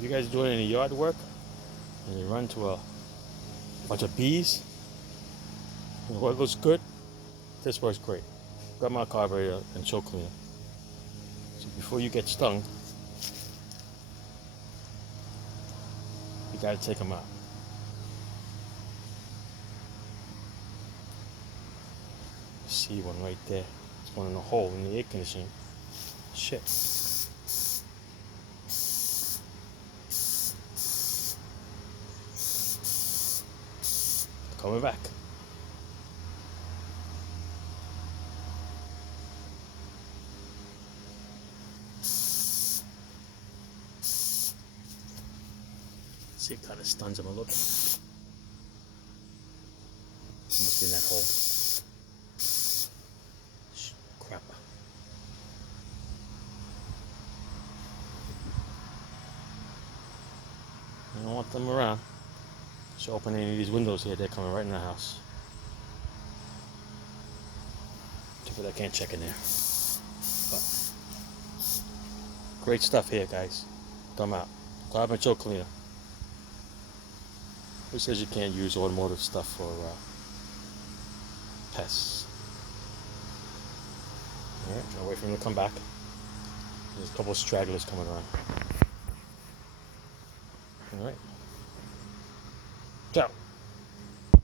If you guys are doing any yard work and you run into a bunch of bees, and what looks good, this works great. Gumout carburetor and choke cleaner. So before you get stung, you gotta take them out. See one right there. It's one in a hole in the air conditioning. Shit. Coming back. See, it kind of stuns him a little bit. Must be in that hole. Crap. I don't want them around. Just open any of these windows here, they're coming right in the house. Too bad I can't check in there. But great stuff here, guys. Gumout Carb and choke cleaner. Who says you can't use automotive stuff for pests? Alright, I'll wait for him to come back. There's a couple of stragglers coming around. Alright. Ciao.